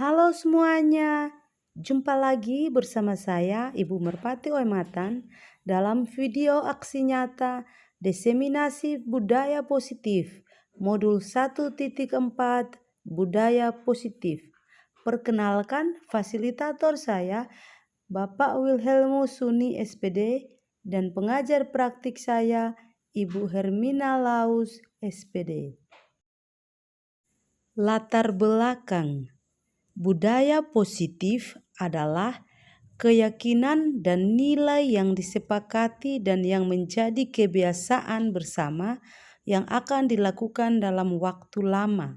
Halo semuanya, jumpa lagi bersama saya Ibu Merpati Oematan dalam video aksi nyata Diseminasi Budaya Positif Modul 1.4 Budaya Positif. Perkenalkan fasilitator saya Bapak Wilhelmus Suni SPD dan pengajar praktik saya Ibu Hermina Laus SPD. Latar belakang budaya positif adalah keyakinan dan nilai yang disepakati dan yang menjadi kebiasaan bersama yang akan dilakukan dalam waktu lama.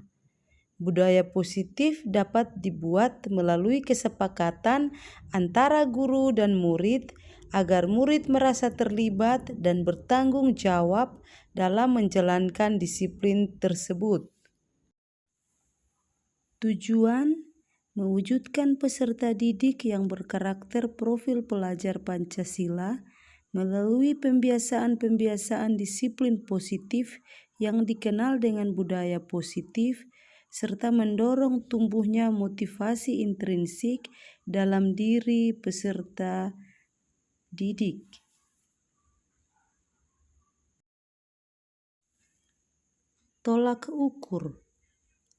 Budaya positif dapat dibuat melalui kesepakatan antara guru dan murid agar murid merasa terlibat dan bertanggung jawab dalam menjalankan disiplin tersebut. Tujuan mewujudkan peserta didik yang berkarakter profil pelajar Pancasila melalui pembiasaan-pembiasaan disiplin positif yang dikenal dengan budaya positif, serta mendorong tumbuhnya motivasi intrinsik dalam diri peserta didik. Tolak ukur.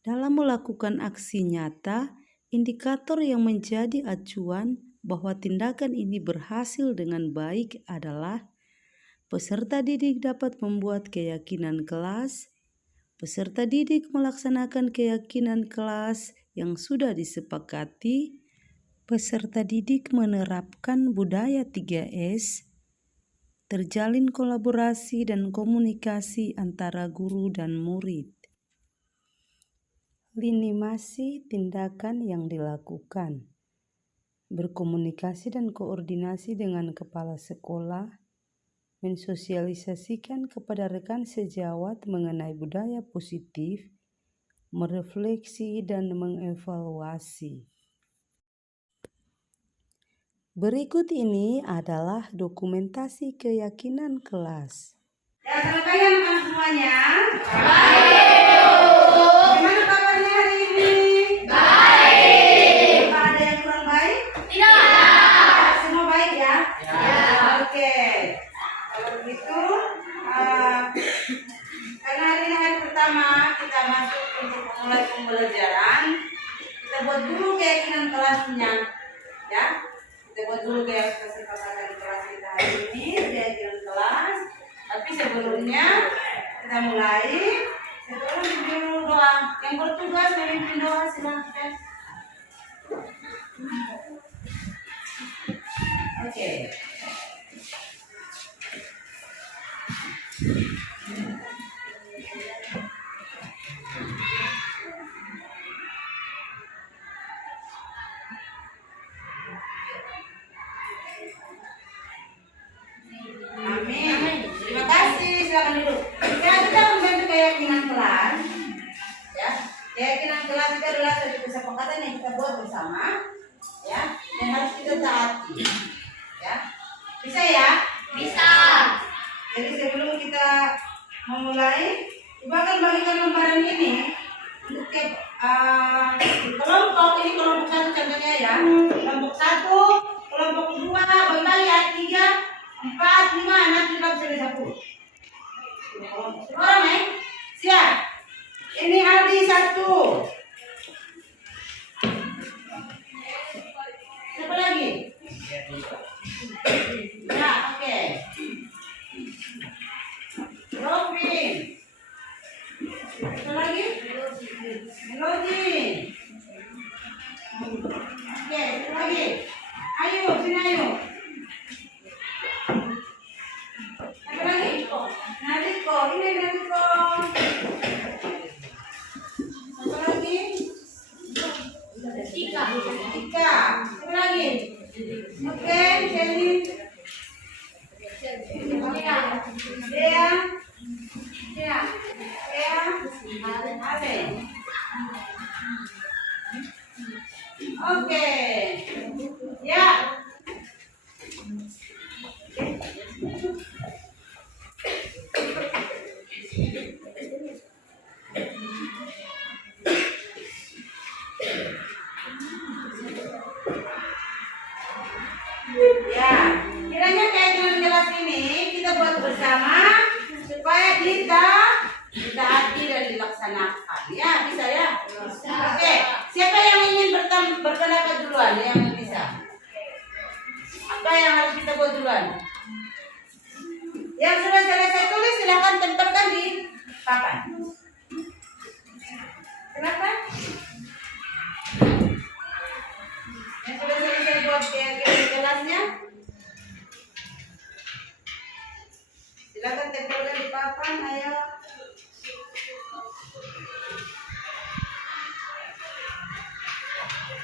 Dalam melakukan aksi nyata, indikator yang menjadi acuan bahwa tindakan ini berhasil dengan baik adalah peserta didik dapat membuat keyakinan kelas, peserta didik melaksanakan keyakinan kelas yang sudah disepakati, peserta didik menerapkan budaya 3S, terjalin kolaborasi dan komunikasi antara guru dan murid. Minimasi tindakan yang dilakukan, berkomunikasi dan koordinasi dengan kepala sekolah, mensosialisasikan kepada rekan sejawat mengenai budaya positif, merefleksi dan mengevaluasi. Berikut ini adalah dokumentasi keyakinan kelas. Ya, selamat pagi anak-anak semuanya. Pembelajaran, kita buat dulu keyakinan kelasnya, ya. Kita buat dulu kayak kesepakatan kelas kita hari ini, keyakinan kelas. Tapi sebelumnya kita mulai, sebelum memimpin doa. Yang bertugas memimpin doa silahkan. Oke. Keyakinan kelas itu adalah suatu kesepakatan yang kita buat bersama, ya, yang harus kita taati, ya. Bisa ya? Bisa. Jadi sebelum kita memulai, coba akan bagikan lembaran ini untuk kelompok. Ini kelompok 1 contohnya ya. Kelompok 1, kelompok 2, bentar ya, 3, 4, 5, nanti kita bisa disapu. Orang siap. Ini Aldi 1. Siapa lagi? Ya, oke. Robin. Siapa lagi? Melody. Oke, siapa lagi? Ayo, sini ayo. Siapa lagi? Nariko. Ini Nariko. Tika. Siapa lagi? Oke, Jenny. Dea. Ale. Oke. Ya.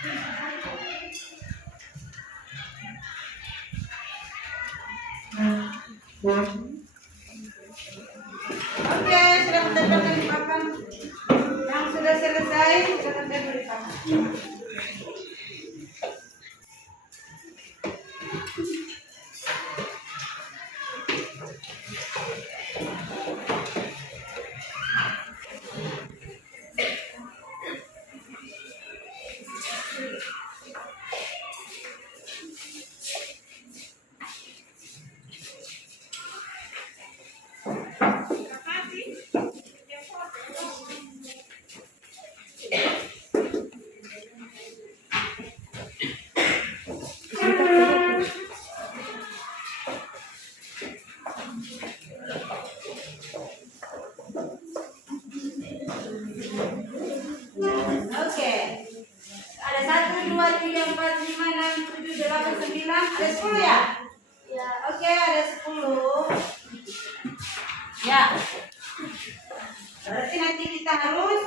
Oke, sudah tertempelkan di papan. Yang sudah selesai, sudah tertempel di papan. Oke. Ada 1, 2, 3, 4, 5, 6, 7, 8, 9. Ada 10 ya? Ya. Oke, ada 10. Ya. Berarti nanti kita harus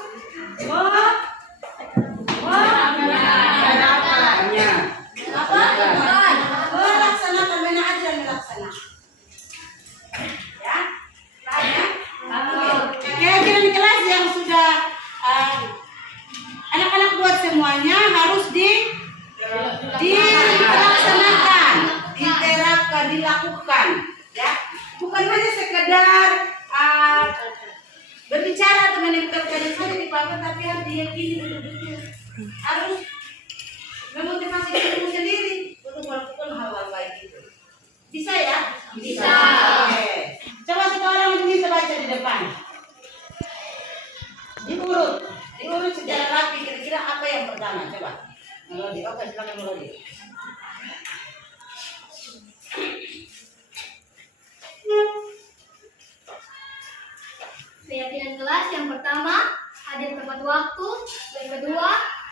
melaksanakan benar aja dan melaksanakan. Ya. Keyakinan kelas yang sudah anak-anak buat semuanya harus dilaksanakan, diterapkan, dilakukan, ya. Bukan hanya sekedar berbicara atau menempelkan saja di papan, tapi harus diyakini betul-betul, harus memotivasi dirimu sendiri untuk melakukan hal-hal baik itu. Bisa ya? Bisa. Oke. Coba satu orang minta baca di depan. Diurut secara rapi. Kira-kira apa yang pertama? Coba. Melodi. Oke, silakan melodi. Keyakinan kelas yang pertama, hadir tepat waktu. Yang kedua,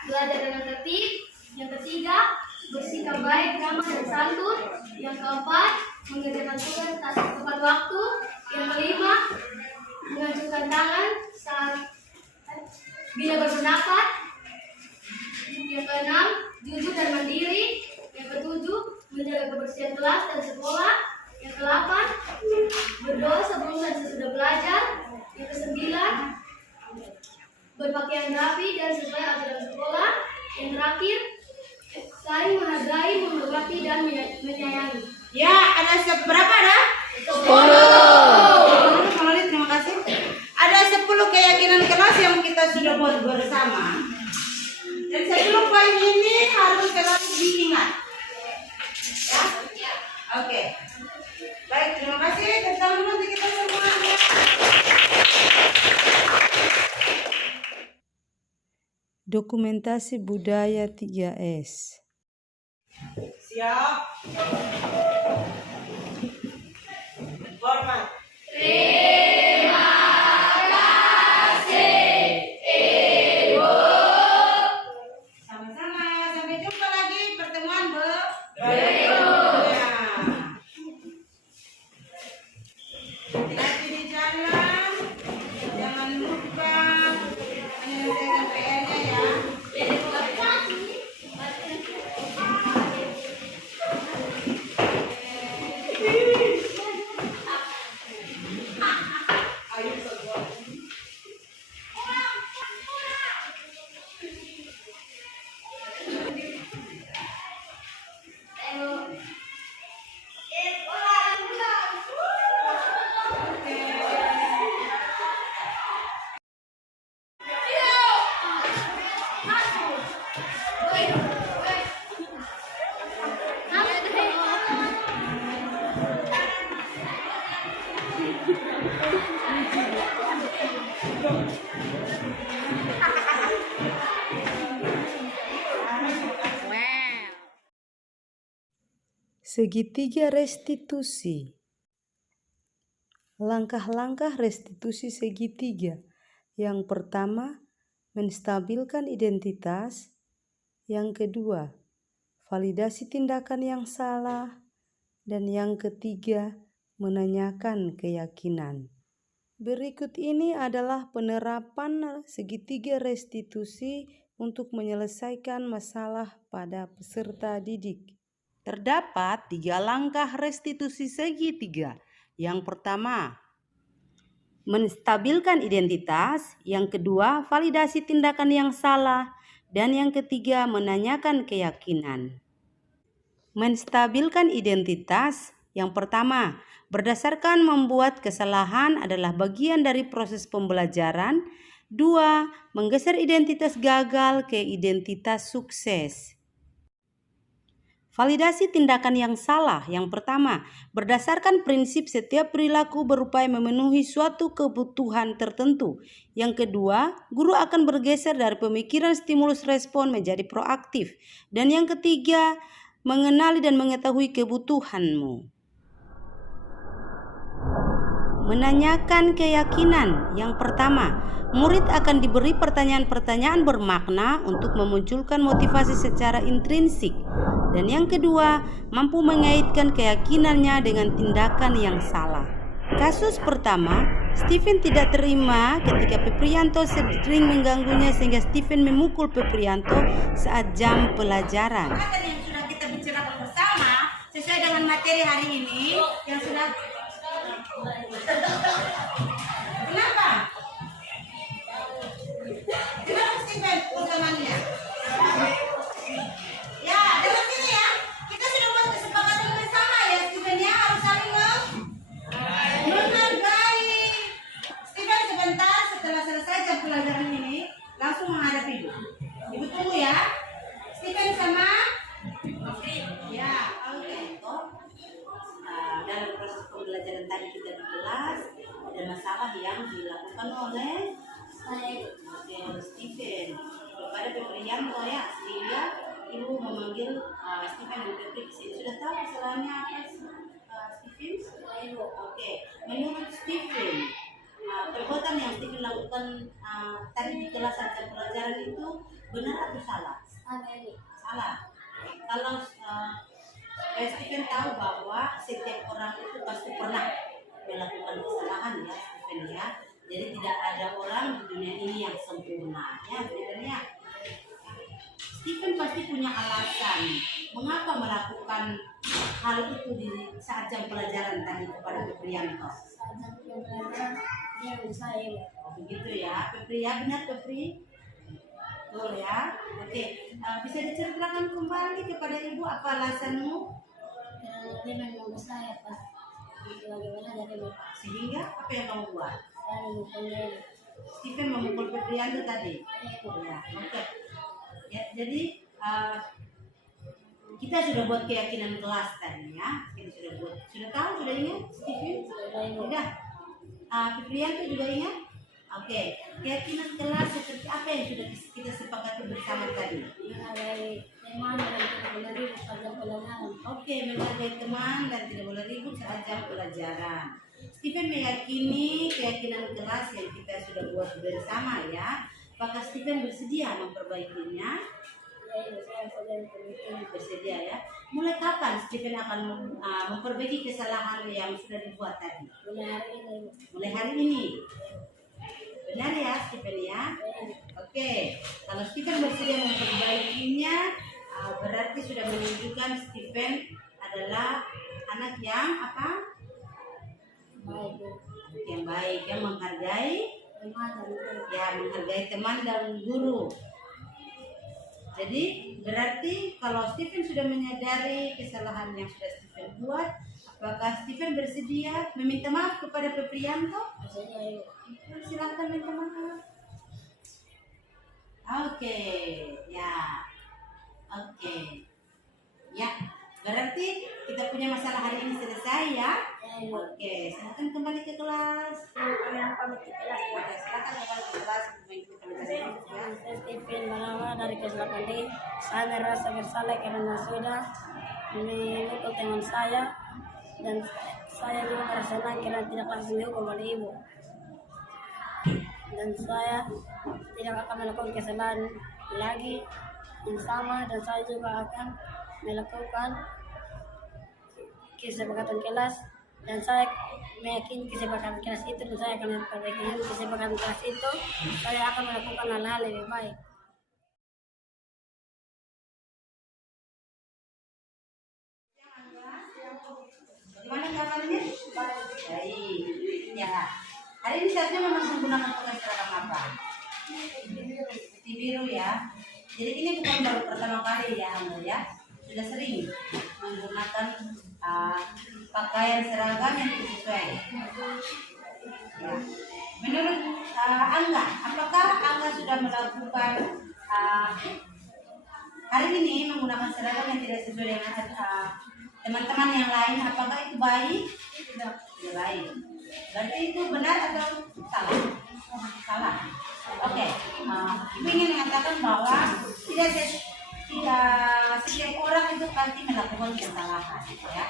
belajar dengan tertib. Yang ketiga, bersikap baik, ramah dan santun. Yang keempat, mengerjakan tugas tepat waktu. Yang kelima, mengajukan tangan saat bila berpendapat. Yang keenam, jujur dan mandiri. Yang ketujuh, menjaga kebersihan kelas dan sekolah. Yang kedelapan, berdoa sebelum dan sesudah belajar. Yang kesembilan, berpakaian rapi dan sesuai aturan sekolah. Yang terakhir, saling menghargai, menghormati dan menyayangi. Ya, ada berapa ada? 10. Terima kasih. Ada 10 keyakinan kelas yang kita sudah buat bersama. Dan 10 poin ini harus selalu diingat. Ya? Oke. Baik, terima kasih. Ketemu nanti kita semuanya. Dokumentasi budaya 3S. Siap. Format. Sama-sama. Sampai jumpa lagi pertemuan berikutnya. Hati-hati di jalan. Jangan lupa menyelesaikan PR-nya ya. Segitiga restitusi. Langkah-langkah restitusi segitiga. Yang pertama, menstabilkan identitas. Yang kedua, validasi tindakan yang salah. Dan yang ketiga, menanyakan keyakinan. Berikut ini adalah penerapan segitiga restitusi untuk menyelesaikan masalah pada peserta didik. Terdapat 3 langkah restitusi segitiga. Yang pertama, menstabilkan identitas. Yang kedua, validasi tindakan yang salah. Dan yang ketiga, menanyakan keyakinan. Menstabilkan identitas. Yang pertama, berdasarkan membuat kesalahan adalah bagian dari proses pembelajaran. 2. Menggeser identitas gagal ke identitas sukses. Validasi tindakan yang salah. Yang pertama, berdasarkan prinsip setiap perilaku berupaya memenuhi suatu kebutuhan tertentu. Yang kedua, guru akan bergeser dari pemikiran stimulus respon menjadi proaktif. Dan yang ketiga, mengenali dan mengetahui kebutuhanmu. Menanyakan keyakinan. Yang pertama, murid akan diberi pertanyaan-pertanyaan bermakna untuk memunculkan motivasi secara intrinsik. Dan yang kedua, mampu mengaitkan keyakinannya dengan tindakan yang salah. Kasus pertama, Stephen tidak terima ketika Peprianto sering mengganggunya sehingga Stephen memukul Peprianto saat jam pelajaran. Yang sudah kita bicarakan bersama sesuai dengan materi hari ini yang sudah. Kenapa? Kenapa Stephen utamanya? Ya, dalam sini ya. Kita sudah buat kesepakatan bersama ya, Stephen ya, harus saling menghargai. Stephen sebentar setelah selesai jam pelajaran ini langsung menghadap ibu. Ibu tunggu ya. Stephen sama. Ya, oke. Dalam proses pembelajaran tadi kita di kelas ada masalah yang dilakukan oleh Stephen kepada Peprianto ya, sehingga ibu memanggil Stephen dan Pepri ke sini. Sudah tahu kesalahannya apa Stephen? Oke. Menurut Stephen, perbuatan yang Stephen lakukan tadi di kelas jam pelajaran itu benar atau salah? Salah. Kalau Stephen tahu bahwa setiap orang itu pasti pernah melakukan kesalahan ya, Stephen ya. Jadi tidak ada orang di dunia ini yang sempurna ya, sebenarnya. Stephen pasti punya alasan mengapa melakukan hal itu di saat jam pelajaran tadi kepada Peprianto. Oh, begitu ya, Pepri ya, benar Pepri? Betul ya. Oke, bisa diceritakan kembali kepada ibu apa alasanmu? Dia memang saya pas bagaimana dari Sehingga apa yang kamu buat? saya memukul Stephen memukul Peprianto tadi. Ya, oke. Ya, jadi kita sudah buat keyakinan kelas tadi ya. Kita sudah tahu, sudah ingat Stephen? Sudah. Peprianto juga ingat? Oke. Keyakinan kelas seperti apa yang sudah kita sepakati bersama tadi? menghargai teman dan tidak boleh ribut saat jam pelajaran. Oke, menghargai teman dan tidak boleh ribut saat jam pelajaran. Stephen meyakini keyakinan kelas yang kita sudah buat bersama ya. Apakah Stephen bersedia memperbaikinya? Bersedia ya. Mulai kapan Stephen akan memperbaiki kesalahan yang sudah dibuat tadi? Mulai hari ini. Benar ya Stephen ya? Oke. Kalau Stephen bersedia memperbaikinya, berarti sudah menunjukkan Stephen adalah anak yang apa? Yang baik, yang menghargai teman dan guru. Jadi berarti kalau Stephen sudah menyadari kesalahan yang sudah Stephen buat, apakah Stephen bersedia meminta maaf kepada Peprianto? Silakan minta maaf. Oke, ya. Oke. Ya, berarti kita punya masalah hari ini selesai ya. Oke, silakan kembali ke kelas. Silakan kembali ke kelas. Stephen Banawa dari kelas 8D. Saya merasa bersalah karena sudah memukul teman saya dan saya juga merasa karena tidak langsung dihukum oleh ibu. Dan saya tidak akan melakukan kesalahan lagi yang sama, dan saya juga akan melakukan kesepakatan kelas, dan saya meyakini kesepakatan kelas itu, dan saya akan memperbaiki kesepakatan kelas itu. Saya akan melakukan hal-hal lebih baik. Bagaimana kabarnya? Baik. Ya. Hari ini saatnya memang menggunakan pakaian seragam apa? Putih biru ya. Jadi ini bukan baru pertama kali ya Anda ya. Sudah sering menggunakan pakaian seragam yang sesuai. Ya. Menurut Angga, apakah Angga sudah melakukan hari ini menggunakan seragam yang tidak sesuai dengan teman-teman yang lain? Apakah itu baik? Tidak baik. Berarti itu benar atau salah? Salah. Oke. Ibu ingin mengatakan bahwa tidak setiap orang itu pasti melakukan kesalahan, ya.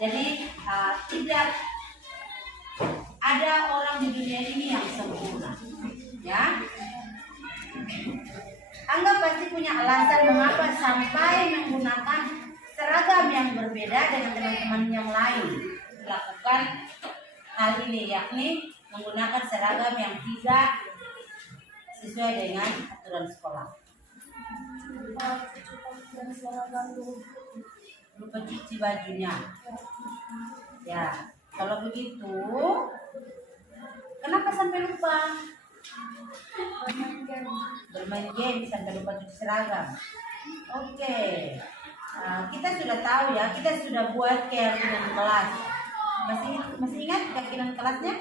Jadi tidak ada orang di dunia ini yang sempurna, ya. Angga pasti punya alasan mengapa sampai menggunakan seragam yang berbeda dengan teman-teman yang lain melakukan hal ini, yakni menggunakan seragam yang tidak sesuai dengan aturan sekolah. Lupa cuci bajunya. Ya, kalau begitu, kenapa sampai lupa? Bermain game sampai lupa cuci seragam. Oke. Kita sudah tahu ya, kita sudah buat keyakinan kelas. Masih ingat keyakinan kelasnya?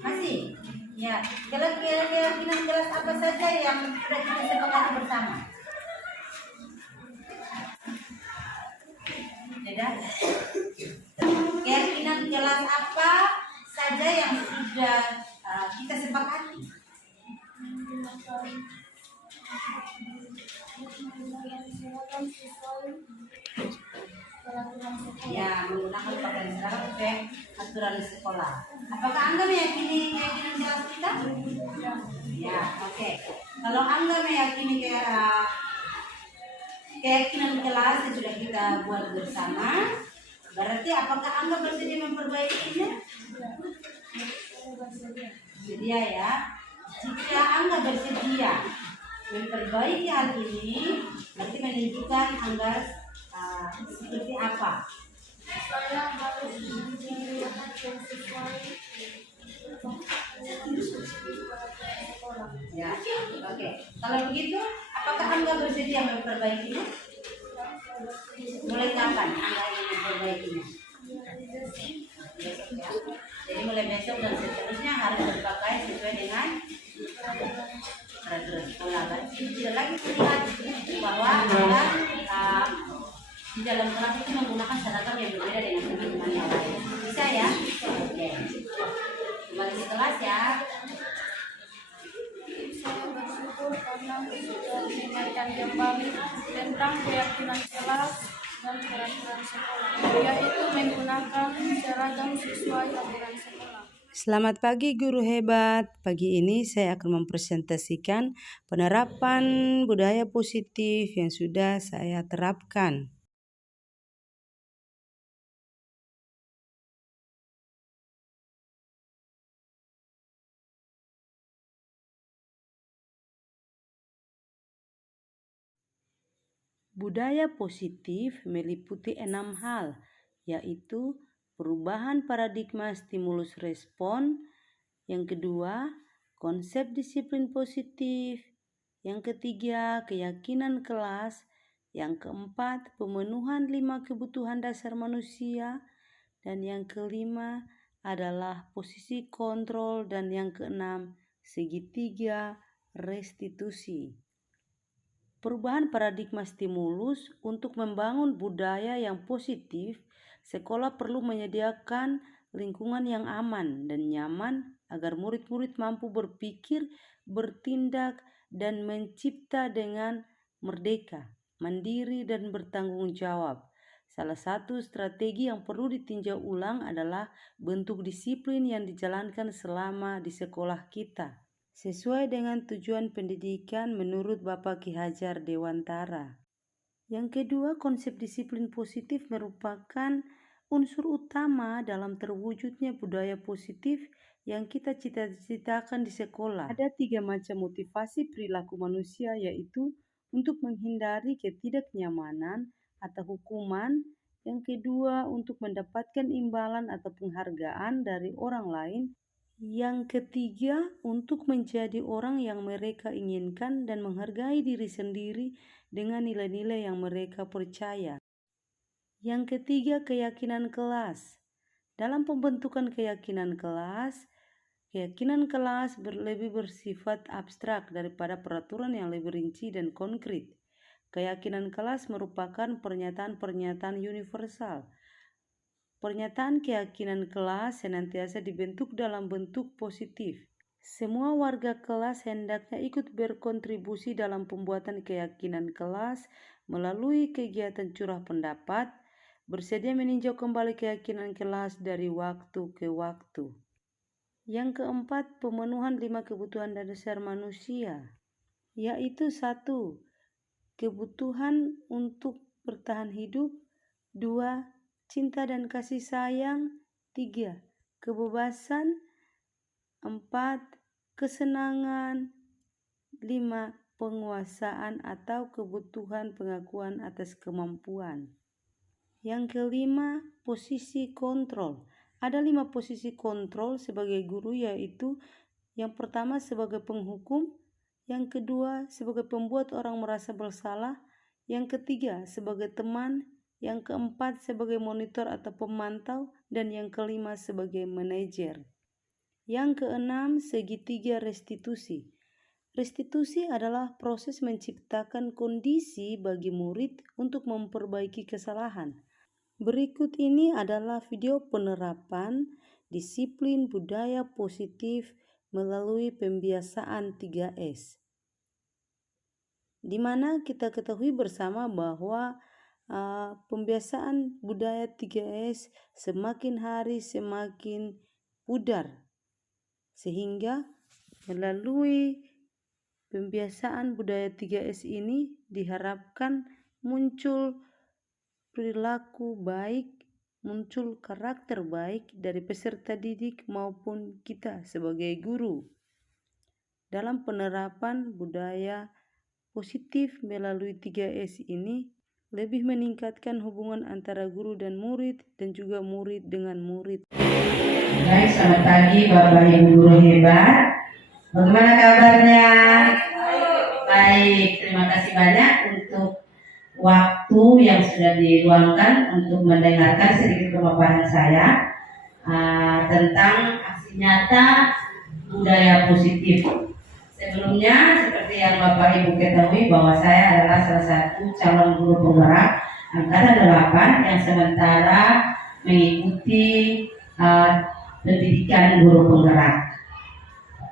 Masih. Ya, keyakinan kelas apa saja yang sudah kita sepakati bersama? Tidak. Keyakinan kelas apa saja yang sudah kita sepakati? Ya, menggunakan pakaian seragam sesuai aturan sekolah. Apakah Angga meyakini keyakinan kelas kita? Ya, oke. Kalau Angga meyakini keyakinan kelas yang sudah kita buat bersama, berarti apakah Angga bersedia memperbaikinya? Bersedia ya. Jika Angga bersedia memperbaiki hal ini, berarti menunjukkan Angga seperti apa? Saya harus menggunakan yang sesuai Ya, oke. Kalau begitu, apakah Angga bersedia memperbaikinya? Mulai kapan Angga ingin memperbaikinya? Besok ya. Jadi mulai besok dan seterusnya harus berpakaian sesuai dengan peraturan sekolah. Berarti tidak lagi terlihat bahwa Angga di dalam kelas itu menggunakan seragam yang berbeda dengan teman-teman yang lain. Bisa ya? Oke. Kembali ke kelas ya. Saya bersyukur karena sudah mengingatkan kembali tentang keyakinan kelas dan peraturan sekolah, yaitu menggunakan seragam sesuai aturan sekolah. Selamat pagi guru hebat. Pagi ini saya akan mempresentasikan penerapan budaya positif yang sudah saya terapkan. Budaya positif meliputi 6 hal, yaitu perubahan paradigma stimulus respon, yang kedua, konsep disiplin positif, yang ketiga, keyakinan kelas, yang keempat, pemenuhan 5 kebutuhan dasar manusia, dan yang kelima adalah posisi kontrol, dan yang keenam, segitiga restitusi. Perubahan paradigma stimulus. Untuk membangun budaya yang positif, sekolah perlu menyediakan lingkungan yang aman dan nyaman agar murid-murid mampu berpikir, bertindak, dan mencipta dengan merdeka, mandiri, dan bertanggung jawab. Salah satu strategi yang perlu ditinjau ulang adalah bentuk disiplin yang dijalankan selama di sekolah kita, sesuai dengan tujuan pendidikan menurut Bapak Ki Hajar Dewantara. Yang kedua, konsep disiplin positif merupakan unsur utama dalam terwujudnya budaya positif yang kita cita-citakan di sekolah. Ada 3 macam motivasi perilaku manusia, yaitu untuk menghindari ketidaknyamanan atau hukuman, Yang kedua, untuk mendapatkan imbalan atau penghargaan dari orang lain. Yang ketiga, untuk menjadi orang yang mereka inginkan dan menghargai diri sendiri dengan nilai-nilai yang mereka percaya. Yang ketiga, keyakinan kelas. Dalam pembentukan keyakinan kelas lebih bersifat abstrak daripada peraturan yang lebih rinci dan konkret. Keyakinan kelas merupakan pernyataan-pernyataan universal. Pernyataan keyakinan kelas senantiasa dibentuk dalam bentuk positif. Semua warga kelas hendaknya ikut berkontribusi dalam pembuatan keyakinan kelas melalui kegiatan curah pendapat, bersedia meninjau kembali keyakinan kelas dari waktu ke waktu. Yang keempat, pemenuhan 5 kebutuhan dasar manusia, yaitu 1. Kebutuhan untuk bertahan hidup. 2. Cinta dan kasih sayang. 3. Kebebasan. 4. Kesenangan. 5. Penguasaan atau kebutuhan pengakuan atas kemampuan. Yang kelima, posisi kontrol. Ada 5 posisi kontrol sebagai guru, yaitu yang pertama sebagai penghukum, yang kedua sebagai pembuat orang merasa bersalah, yang ketiga sebagai teman, yang keempat sebagai monitor atau pemantau, dan yang kelima sebagai manajer. Yang keenam, segitiga restitusi. Restitusi adalah proses menciptakan kondisi bagi murid untuk memperbaiki kesalahan. Berikut ini adalah video penerapan disiplin budaya positif melalui pembiasaan 3S. Di mana kita ketahui bersama bahwa pembiasaan budaya 3S semakin hari semakin pudar. Sehingga melalui pembiasaan budaya 3S ini diharapkan muncul perilaku baik, muncul karakter baik dari peserta didik maupun kita sebagai guru. Dalam penerapan budaya positif melalui 3S ini lebih meningkatkan hubungan antara guru dan murid dan juga murid dengan murid. Baik, selamat pagi Bapak Ibu guru hebat. Bagaimana kabarnya? Baik, terima kasih banyak untuk waktu yang sudah diluangkan untuk mendengarkan sedikit pemaparan saya tentang aksi nyata budaya positif. Sebelumnya, seperti yang Bapak Ibu ketahui bahwa saya adalah salah satu calon guru penggerak angkatan 8 yang sementara mengikuti pendidikan guru penggerak.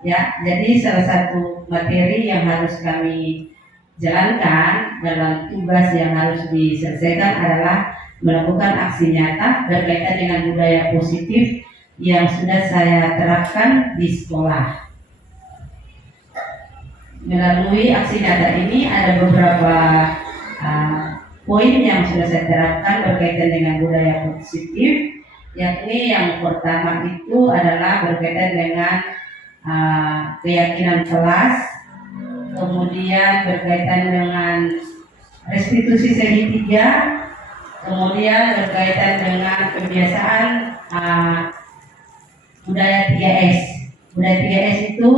Ya, jadi salah satu materi yang harus kami jalankan dalam tugas yang harus diselesaikan adalah melakukan aksi nyata berkaitan dengan budaya positif yang sudah saya terapkan di sekolah. Melalui aksi nyata ini ada beberapa poin yang sudah saya terapkan berkaitan dengan budaya positif, yakni yang pertama itu adalah berkaitan dengan keyakinan kelas, kemudian berkaitan dengan restitusi segitiga, kemudian berkaitan dengan kebiasaan budaya 3S. Budaya 3S itu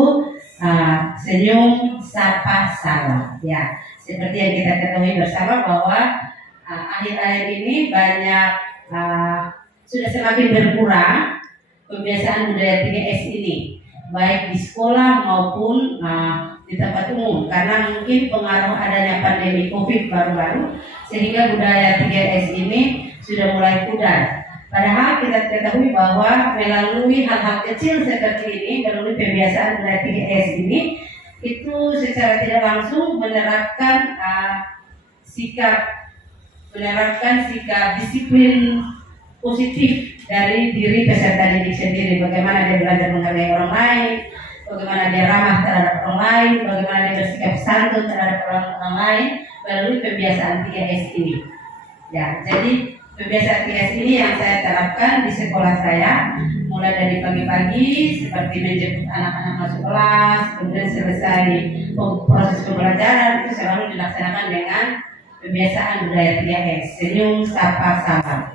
senyum, sapa, salam. Ya, seperti yang kita ketahui bersama bahwa akhir-akhir ini banyak sudah semakin berkurang kebiasaan budaya 3S ini, baik di sekolah maupun di tempat umum, karena mungkin pengaruh adanya pandemi COVID baru-baru sehingga budaya 3S ini sudah mulai pudar. Padahal kita ketahui bahwa melalui hal-hal kecil seperti ini, melalui pembiasaan budaya 3S ini, itu secara tidak langsung menerapkan sikap disiplin positif dari diri peserta didik sendiri. Bagaimana dia belajar menghargai orang lain, bagaimana dia ramah terhadap orang lain, bagaimana dia bersikap santun terhadap orang lain melalui pembiasaan 3S ini. Ya, jadi pembiasaan 3S ini yang saya terapkan di sekolah saya, mulai dari pagi-pagi seperti menjemput anak-anak masuk kelas, kemudian selesai proses pembelajaran itu selalu dilaksanakan dengan Kebiasaan budaya 3S, senyum, sapa, salam.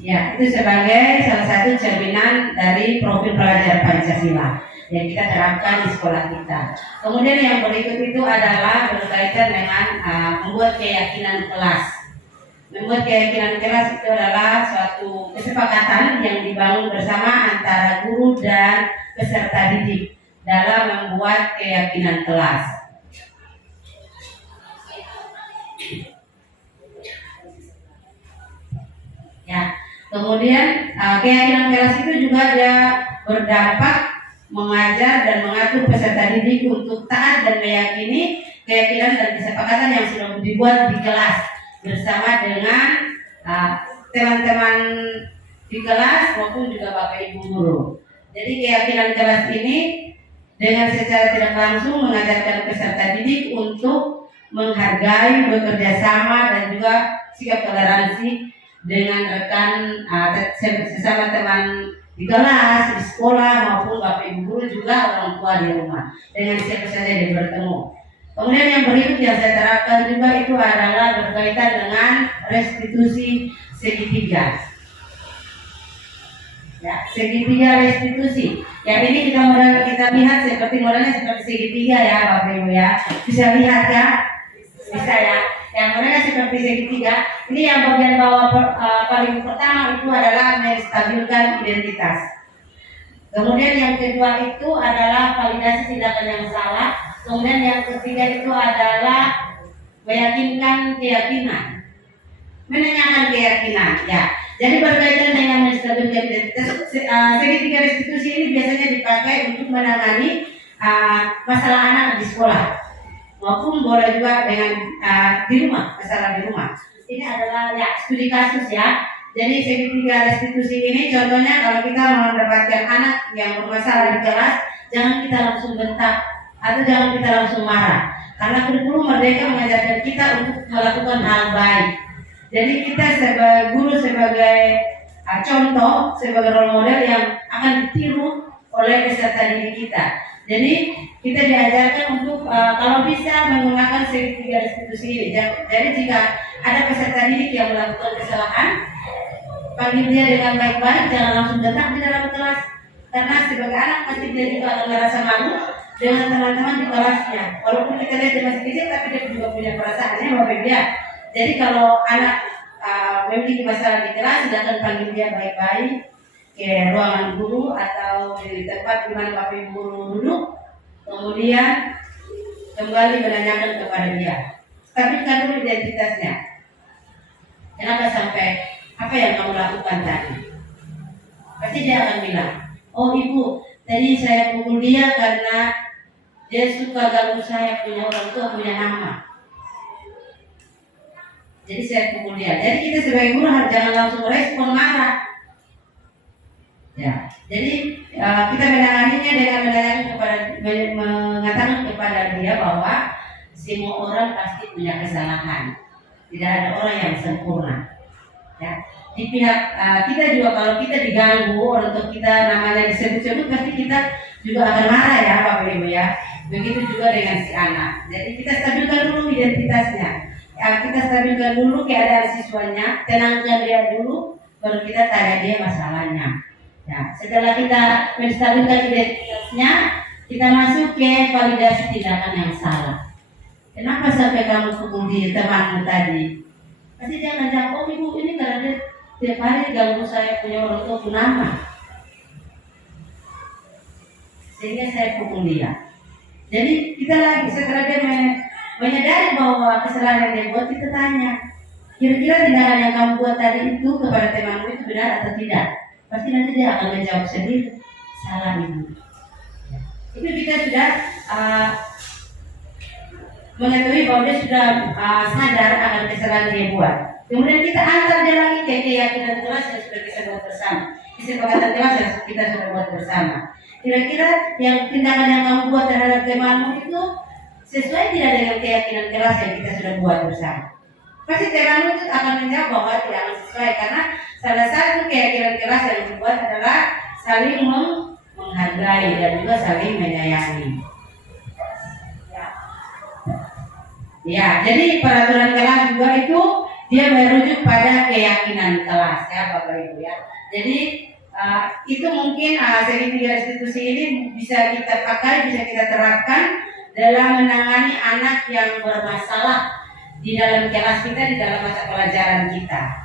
Ya, itu sebagai salah satu cerminan dari profil pelajar Pancasila yang kita terapkan di sekolah kita. Kemudian yang berikut itu adalah berkaitan dengan membuat keyakinan kelas. Membuat keyakinan kelas itu adalah suatu kesepakatan yang dibangun bersama antara guru dan peserta didik dalam membuat keyakinan kelas. Ya, kemudian keyakinan kelas itu juga ada berdampak mengajar dan mengatur peserta didik untuk taat dan meyakini keyakinan dan kesepakatan yang sudah dibuat di kelas bersama dengan teman-teman di kelas maupun juga Bapak Ibu guru. Jadi keyakinan kelas ini dengan secara tidak langsung mengajarkan peserta didik untuk menghargai, bekerja sama dan juga sikap toleransi dengan rekan sesama teman di kelas, di sekolah maupun Bapak Ibu guru juga orang tua di rumah dengan siapa saja yang bertemu. Kemudian yang berikut yang saya terapkan juga itu adalah berkaitan dengan restitusi segitiga. Ya, segitiga restitusi. Yang ini kita lihat seperti modelnya seperti segitiga ya Bapak Ibu ya. Bisa lihat ya? Bisa ya. Yang modelnya seperti segitiga. Ini yang bagian bawah paling pertama itu adalah menstabilkan identitas. Kemudian yang kedua itu adalah validasi tindakan yang salah. Kemudian yang ketiga itu adalah meyakinkan keyakinan, menanyakan keyakinan. Ya, jadi berkaitan dengan menstabilkan identitas, segitiga restitusi ini biasanya dipakai untuk menangani masalah anak di sekolah, maupun boleh juga dengan di rumah, masalah di rumah. Ini adalah ya studi kasus ya. Jadi segitiga restitusi ini contohnya kalau kita mendapatkan anak yang bermasalah di kelas, jangan kita langsung bentak atau jangan kita langsung marah, karena kurikulum Merdeka mengajarkan kita untuk melakukan hal baik. Jadi kita sebagai guru, sebagai contoh, sebagai role model yang akan ditiru oleh peserta didik kita. Jadi kita diajarkan untuk kalau bisa menggunakan segitiga restitusi ini. Jadi jika ada peserta didik yang melakukan kesalahan, panggil dia dengan baik-baik, jangan langsung bentak di dalam kelas, karena sebagai anak pasti dia juga akan merasa malu dengan teman-teman di kelasnya. Walaupun kita lihat dia masih kecil, tapi dia juga punya perasaannya Bapak Ibu ya. Jadi kalau anak memiliki masalah di kelas, silakan panggil dia baik-baik ke ruangan guru atau di tempat di mana Bapak Ibu guru duduk. Kemudian kembali menanyakan kepada dia. Stabilkan dulu identitasnya. Kenapa sampai apa yang kamu lakukan tadi? Pasti dia akan bilang, oh ibu, tadi saya pukul dia karena dia suka ganggu saya, punya orang tua, punya nama. Jadi saya pukul dia. Jadi kita sebagai guru jangan langsung respon marah. Ya, jadi kita menanganinya dengan mengatakan kepada dia bahwa semua orang pasti punya kesalahan. Tidak ada orang yang sempurna. Ya, di pihak kita juga kalau kita diganggu atau kita namanya disebut-sebut pasti kita juga akan marah ya Bapak Ibu ya. Begitu juga dengan si anak. Jadi kita stabilkan dulu identitasnya. Kita stabilkan dulu keadaan siswanya, tenangkan dia dulu, baru kita tanya dia masalahnya. Ya, setelah kita menstabilkan identitasnya, kita masuk ke validasi tindakan yang salah. Kenapa sampai kamu pukul temanmu tadi? Pasti dia akan jawab, oh ibu ini karena dia tiap hari ganggu saya, punya orang tua nama, sehingga saya pukul dia. Jadi kita lagi setelah dia menyadari bahwa kesalahan yang dia buat, kita tanya, kira-kira tindakan yang kamu buat tadi itu kepada temanmu itu benar atau tidak? Pasti nanti dia akan menjawab sendiri, salah ibu. Itu kita sudah mengetahui bahwa dia sudah sadar akan kesalahan dia buat. Kemudian kita antar dia lagi ke keyakinan kelas yang sudah kita buat bersama, kesepakatan kelas yang kita sudah buat bersama. Kira-kira yang tindakan yang kamu buat terhadap temanmu itu sesuai tidak dengan keyakinan kelas yang kita sudah buat bersama? Pasti temanmu itu akan menjawab bahwa tidak akan sesuai, karena salah satu keyakinan kelas yang dibuat adalah saling menghargai dan juga saling menyayangi. Ya, jadi peraturan kelas juga itu dia merujuk pada keyakinan kelas ya Bapak Ibu ya. Jadi itu mungkin segitiga restitusi ini bisa kita pakai, bisa kita terapkan dalam menangani anak yang bermasalah di dalam kelas kita, di dalam mata pelajaran kita.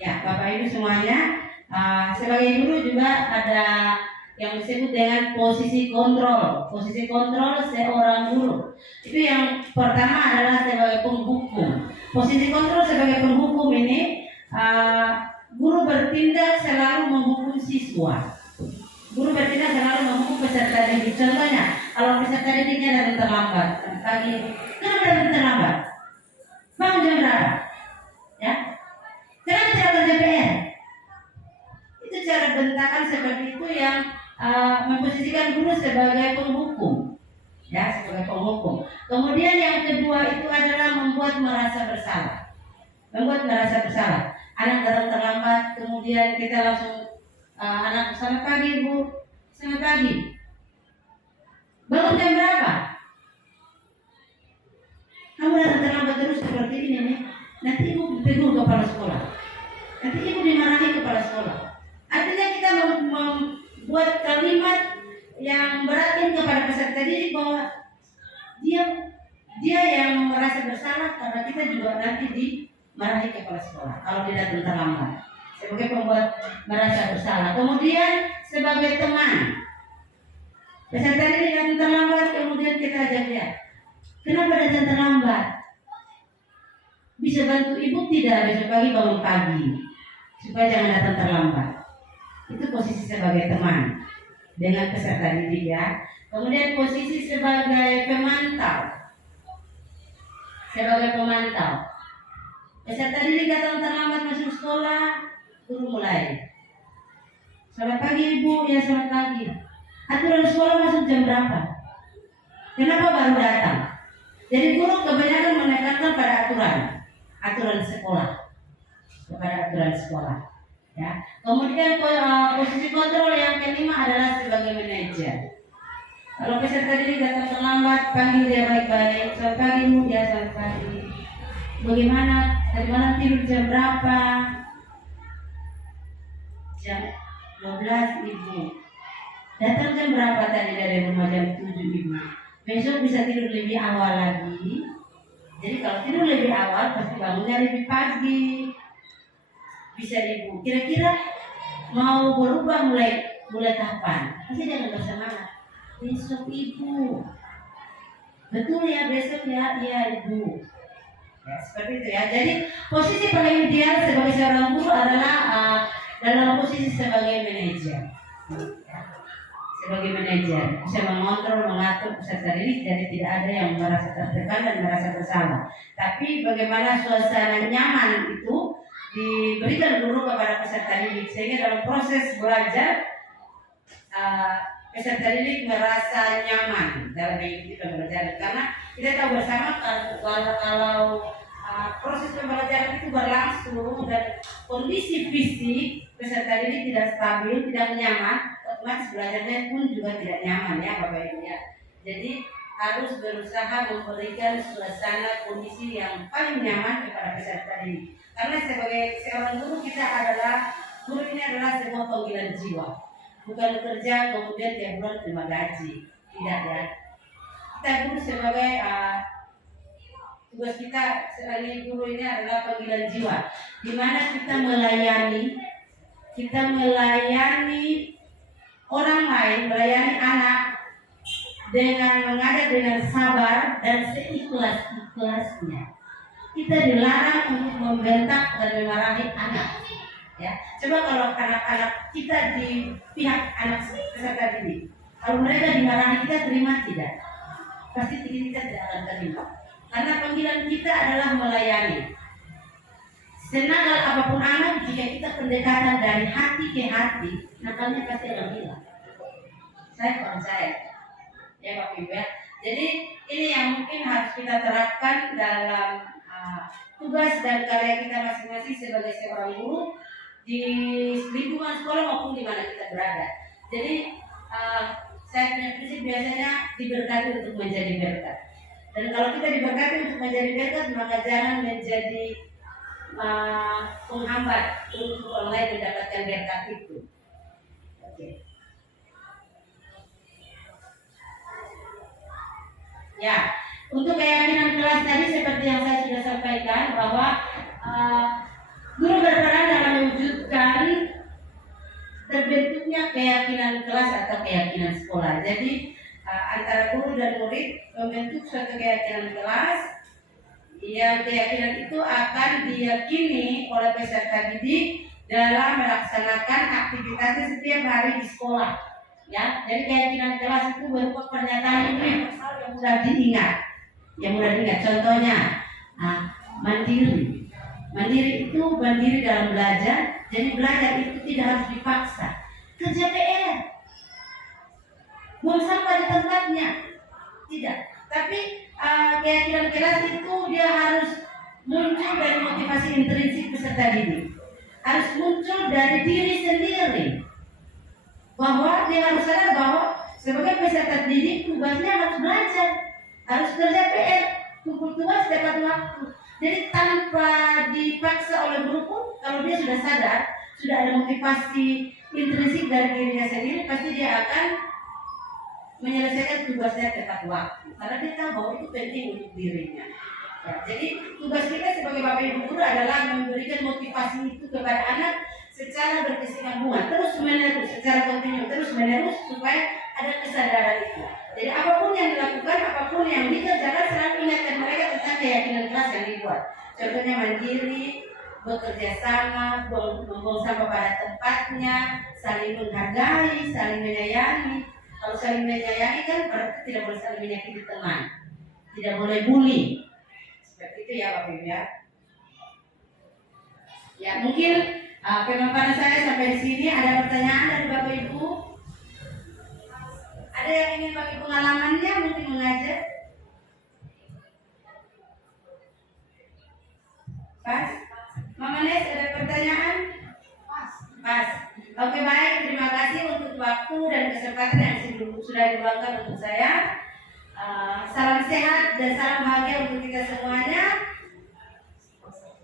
Ya, Bapak Ibu semuanya, sebagai guru juga ada yang disebut dengan posisi kontrol. Posisi kontrol seorang guru itu yang pertama adalah sebagai penghukum. Posisi kontrol sebagai penghukum ini, guru bertindak selalu menghukum siswa. Guru bertindak selalu menghukum peserta didik. Contohnya, kalau peserta didiknya datang terlambat pagi, kenapa datang terlambat? Bangun jam berapa? Ya, kenapa tidak kerja PR? Itu cara bentakan seperti itu yang memposisikan guru sebagai penghukum, ya, sebagai penghukum. Kemudian yang kedua itu adalah membuat merasa bersalah. Membuat merasa bersalah. Anak datang terlambat, kemudian kita langsung anak selamat pagi Bu, selamat pagi. Bangun jam berapa? Kamu datang terlambat terus seperti ini nih. Nanti ibu tegur kepala sekolah. Nanti ibu dimarahi kepala sekolah. Artinya kita membuat kalimat yang beratin kepada peserta didik bahwa dia yang merasa bersalah karena kita juga nanti dimarahi kepala sekolah kalau dia datang terlambat. Sebagai pembuat merasa bersalah. Kemudian sebagai teman, peserta didik datang terlambat, kemudian kita ajak dia, kenapa datang terlambat? Bisa bantu ibu tidak besok pagi bangun pagi supaya jangan datang terlambat. Itu posisi sebagai teman dengan peserta didik ya. Kemudian posisi sebagai pemantau. Sebagai pemantau, peserta didik datang terlambat masuk sekolah, guru mulai, selamat pagi ibu, ya selamat pagi. Aturan sekolah masuk jam berapa? Kenapa baru datang? Jadi guru kebanyakan menekankan pada aturan sekolah, kepada aturan sekolah. Ya. Kemudian posisi kontrol yang kelima adalah sebagai manajer. Kalau peserta didik datang terlambat, panggil dia baik-baik. Selamat pagi Bu, ya selamat pagi. Bagaimana? Tadi malam tidur jam berapa? Jam 12 Ibu. Datang jam berapa tadi dari rumah? Jam 7 Ibu. Besok bisa tidur lebih awal lagi. Jadi kalau tidur lebih awal pasti bangunnya lebih pagi. Bisa Ibu. Kira-kira mau berubah mulai kapan? Pasti jangan bersemangat. Besok Ibu. Betul ya besok ya, iya Ibu. Ya, seperti itu ya. Jadi posisi paling ideal sebagai seorang guru adalah dalam posisi sebagai manajer. Ya. Sebagai manajer bisa mengontrol, mengatur peserta didik, jadi tidak ada yang merasa tertekan dan merasa bersalah. Tapi bagaimana suasana nyaman itu diberikan guru kepada peserta didik sehingga dalam proses belajar peserta didik merasa nyaman dalam mengikuti pembelajaran. Karena kita tahu bersama kalau proses pembelajaran itu berlangsung dan kondisi fisik peserta didik tidak stabil, tidak nyaman, otomatis belajarnya pun juga tidak nyaman ya Bapak Ibu ya. Jadi harus berusaha memberikan suasana kondisi yang paling nyaman kepada peserta didik. Karena sebagai seorang guru guru ini adalah sebuah panggilan jiwa. Bukan bekerja kemudian tiap bulan terima gaji, tidak ya. Kita guru sebagai tugas kita sebagai guru ini adalah panggilan jiwa, di mana kita melayani orang lain, melayani anak dengan mengajar dengan sabar dan seikhlas-ikhlasnya. Kita dilarang untuk membentak dan memarahi anak. Ya, coba kalau anak-anak kita di pihak anak peserta didik, kalau mereka dimarahi kita terima tidak? Pasti kita tidak akan terima. Karena panggilan kita adalah melayani. Senakal apapun anak, jika kita pendekatan dari hati ke hati, nakalnya pasti akan hilang. Saya percaya, ya Bapak Ibu ya. Jadi ini yang mungkin harus kita terapkan dalam tugas dan karya kita masing-masing sebagai seorang guru di lingkungan sekolah maupun di mana kita berada. Jadi saya punya prinsip biasanya diberkati untuk menjadi berkat. Dan kalau kita diberkati untuk menjadi berkat, maka jangan menjadi penghambat untuk orang lain mendapatkan berkat itu. Oke. Ya, untuk keyakinan kelas tadi seperti yang saya sudah sampaikan bahwa guru berperan dalam mewujudkan terbentuknya keyakinan kelas atau keyakinan sekolah. Jadi antara guru dan murid membentuk suatu keyakinan kelas. Yang keyakinan itu akan diyakini oleh peserta didik dalam melaksanakan aktivitasnya setiap hari di sekolah. Ya, jadi keyakinan kelas itu berupa pernyataan universal yang mudah diingat. Contohnya, mandiri. Mandiri itu mandiri dalam belajar. Jadi belajar itu tidak harus dipaksa. Kerja PR, buang sampah di tempatnya, tidak. Tapi keyakinan kelas itu dia harus muncul dari motivasi intrinsik peserta didik, harus muncul dari diri sendiri, bahwa dia harus sadar bahwa sebagai peserta didik tugasnya harus belajar, harus kerja PR, kumpul tugas dapat waktu. Jadi tanpa dipaksa oleh guru pun, kalau dia sudah sadar, sudah ada motivasi intrinsik dari dirinya sendiri, pasti dia akan menyelesaikan tugasnya tepat waktu, karena dia tahu bahwa itu penting untuk dirinya. Ya, jadi tugas kita sebagai Bapak Ibu guru adalah memberikan motivasi itu kepada anak secara berkesinambungan, terus menerus, secara kontinu, terus menerus supaya ada kesadaran itu. Jadi apapun yang dilakukan, apapun yang dikerjakan, selalu ingatkan mereka tentang keyakinan kelas yang dibuat. Contohnya mandiri, bekerja sama, membuang sampah pada tempatnya, saling menghargai, saling menyayangi. Kalau saling menyayangi kan berarti tidak boleh saling menyakiti teman, tidak boleh bully. Seperti itu ya Bapak Ibu ya. Ya mungkin pemaparan saya sampai di sini. Ada pertanyaan dari Bapak Ibu? Ada yang ingin bagi pengalamannya mungkin mengajar? Pas? Mama Nes ada pertanyaan? Pas. Oke baik, terima kasih untuk waktu dan kesempatan yang sudah diluangkan untuk saya. Salam sehat dan salam bahagia untuk kita semuanya.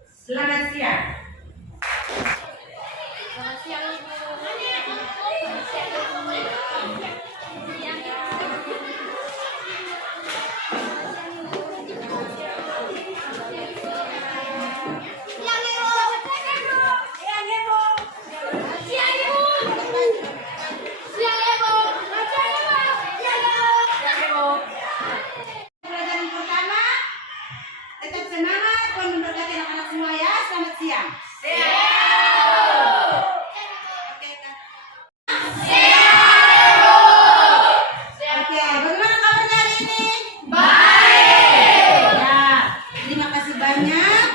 Selamat siang. Selamat siang Ibu. Pelajaran pertama, tetap semangat, Tuhan memberkati anak-anak semua ya. Selamat siang. Oke, Kak. Oke, bagaimana kabarnya hari ini? Baik. Ya, terima kasih banyak.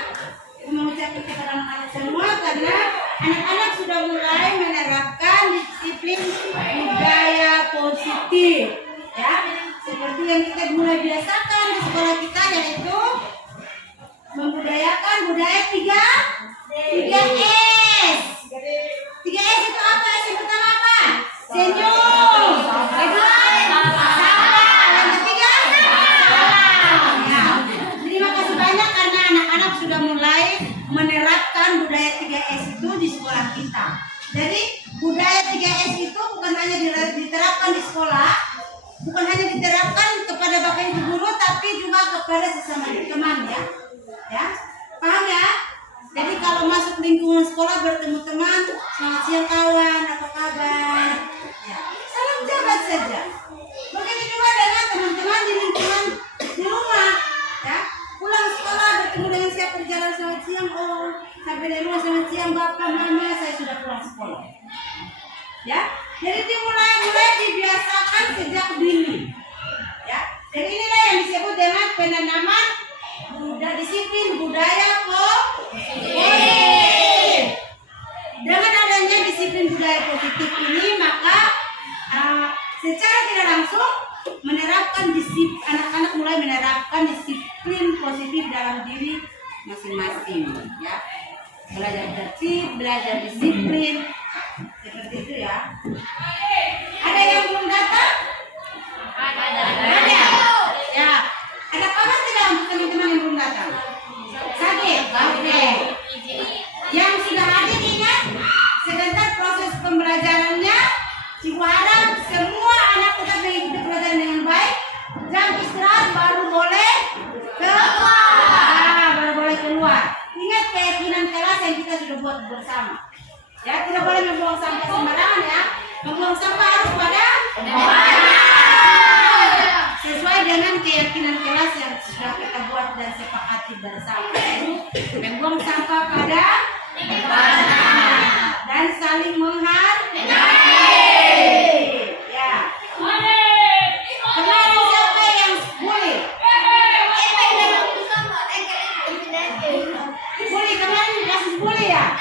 Saya mengucapkan kepada anak-anak semua karena anak-anak sudah mulai menerapkan disiplin budaya positif. Ya, seperti yang kita mulai biasakan di sekolah kita, yaitu membudayakan budaya 3S. 3S itu apa? Yang pertama apa? Senyum. Sabar. Yang ketiga? Salam. Ya. Terima kasih banyak karena anak-anak sudah mulai menerapkan budaya 3S itu di sekolah kita. Jadi budaya 3S itu bukan hanya diterapkan di sekolah, bukan hanya diterapkan kepada Bapak Ibu guru, tapi juga kepada sesama teman ya. Ya, paham ya? Jadi kalau masuk lingkungan sekolah bertemu teman, selamat siang kawan, apa kabar? Ya, salam jabat saja. Begitu juga dengan teman-teman di lingkungan di rumah. Ya, pulang sekolah bertemu dengan siapa di jalan, selamat siang om. Sampai di rumah selamat siang bapak mama, saya sudah pulang sekolah. Ya, jadi dimulai dibiasakan sejak dini. Ya, dan inilah yang disebut dengan penanaman disiplin budaya positif. sistem, ya. Belajar tertib, belajar disiplin, seperti itu ya. Ada yang belum datang? Ada. Ya. Ada kabar tidak untuk teman-teman yang belum datang? Sakit? Oke. Yang sudah hadir ingat, sebentar proses pembelajarannya. Cikgu harap semua anak tetap mengikuti pelajaran dengan baik. Jam istirahat baru boleh keluar. Baru boleh keluar. Ingat keyakinan kelas yang kita sudah buat bersama. Ya, tidak boleh membuang sampah sembarangan ya. Membuang sampah harus pada sesuai dengan keyakinan kelas yang sudah kita buat dan sepakati bersama. Membuang sampah pada dan saling menghargai. Ya. Kemarin siapa yang bully? Bully kemarin kasus bully ya?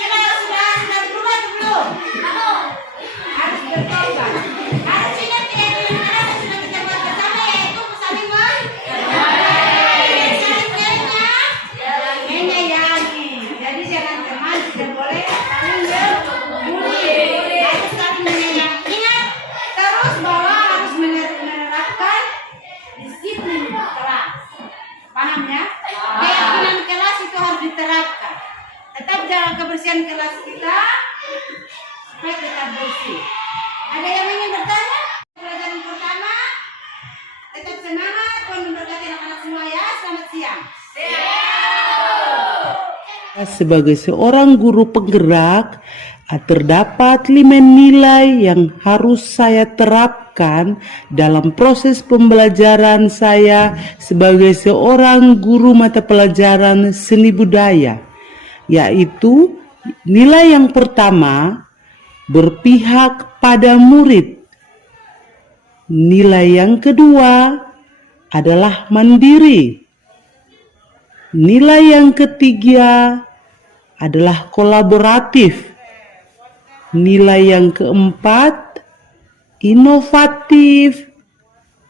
Sudah berubah atau belum? Harus bertobat. Harus ingat keyakinan kelas yang sudah kita buat bersama, yaitu saling menyayangi. Jadi jangan teman tidak boleh saling bully. Harus saling menyayangi. Ingat terus bahwa harus menerapkan disiplin kelas. Paham ya? Keyakinan kelas itu harus diterapkan. Tetap jaga kebersihan kelas kita supaya tetap bersih. Ada yang ingin bertanya? Pelajaran pertama, tetap semangat. Tuhan memberkati anak-anak semua ya. Selamat siang. Sebagai seorang guru penggerak, terdapat 5 nilai yang harus saya terapkan dalam proses pembelajaran saya sebagai seorang guru mata pelajaran seni budaya, yaitu nilai yang pertama, berpihak pada murid. Nilai yang kedua adalah mandiri. Nilai yang ketiga adalah kolaboratif. Nilai yang keempat, inovatif.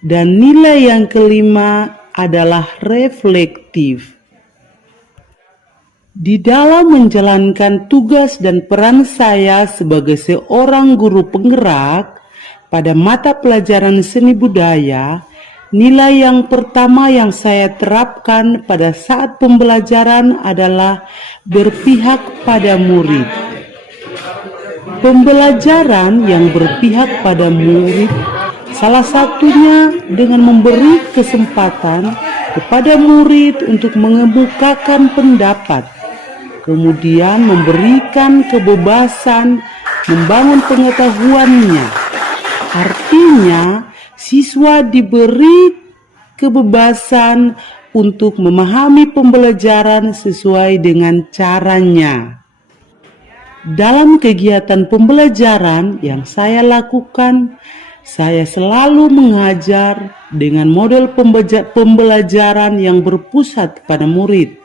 Dan nilai yang kelima adalah reflektif. Di dalam menjalankan tugas dan peran saya sebagai seorang guru penggerak pada mata pelajaran seni budaya, nilai yang pertama yang saya terapkan pada saat pembelajaran adalah berpihak pada murid. Pembelajaran yang berpihak pada murid salah satunya dengan memberi kesempatan kepada murid untuk mengemukakan pendapat, kemudian memberikan kebebasan membangun pengetahuannya. Artinya, siswa diberi kebebasan untuk memahami pembelajaran sesuai dengan caranya. Dalam kegiatan pembelajaran yang saya lakukan, saya selalu mengajar dengan model pembelajaran yang berpusat pada murid.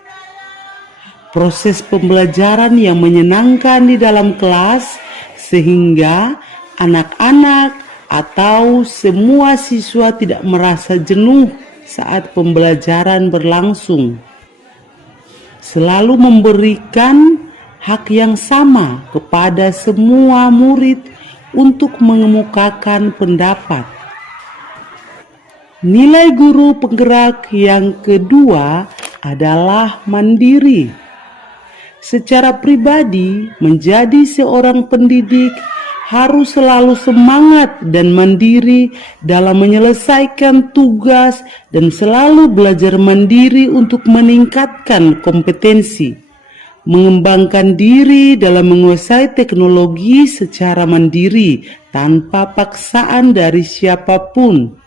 Proses pembelajaran yang menyenangkan di dalam kelas sehingga anak-anak atau semua siswa tidak merasa jenuh saat pembelajaran berlangsung. Selalu memberikan hak yang sama kepada semua murid untuk mengemukakan pendapat. Nilai guru penggerak yang kedua adalah mandiri. Secara pribadi, menjadi seorang pendidik harus selalu semangat dan mandiri dalam menyelesaikan tugas dan selalu belajar mandiri untuk meningkatkan kompetensi, mengembangkan diri dalam menguasai teknologi secara mandiri tanpa paksaan dari siapapun.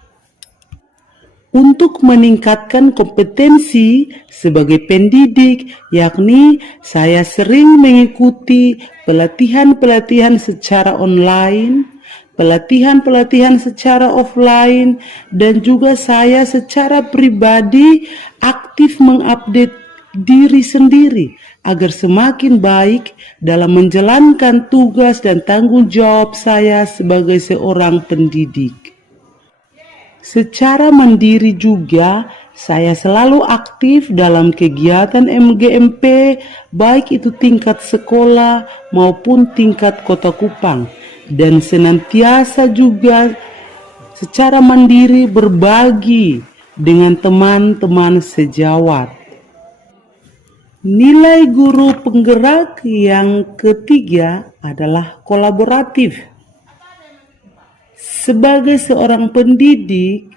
Untuk meningkatkan kompetensi sebagai pendidik, yakni saya sering mengikuti pelatihan-pelatihan secara online, pelatihan-pelatihan secara offline, dan juga saya secara pribadi aktif mengupdate diri sendiri agar semakin baik dalam menjalankan tugas dan tanggung jawab saya sebagai seorang pendidik. Secara mandiri juga, saya selalu aktif dalam kegiatan MGMP, baik itu tingkat sekolah maupun tingkat Kota Kupang, dan senantiasa juga secara mandiri berbagi dengan teman-teman sejawat. Nilai guru penggerak yang ketiga adalah kolaboratif. Sebagai seorang pendidik,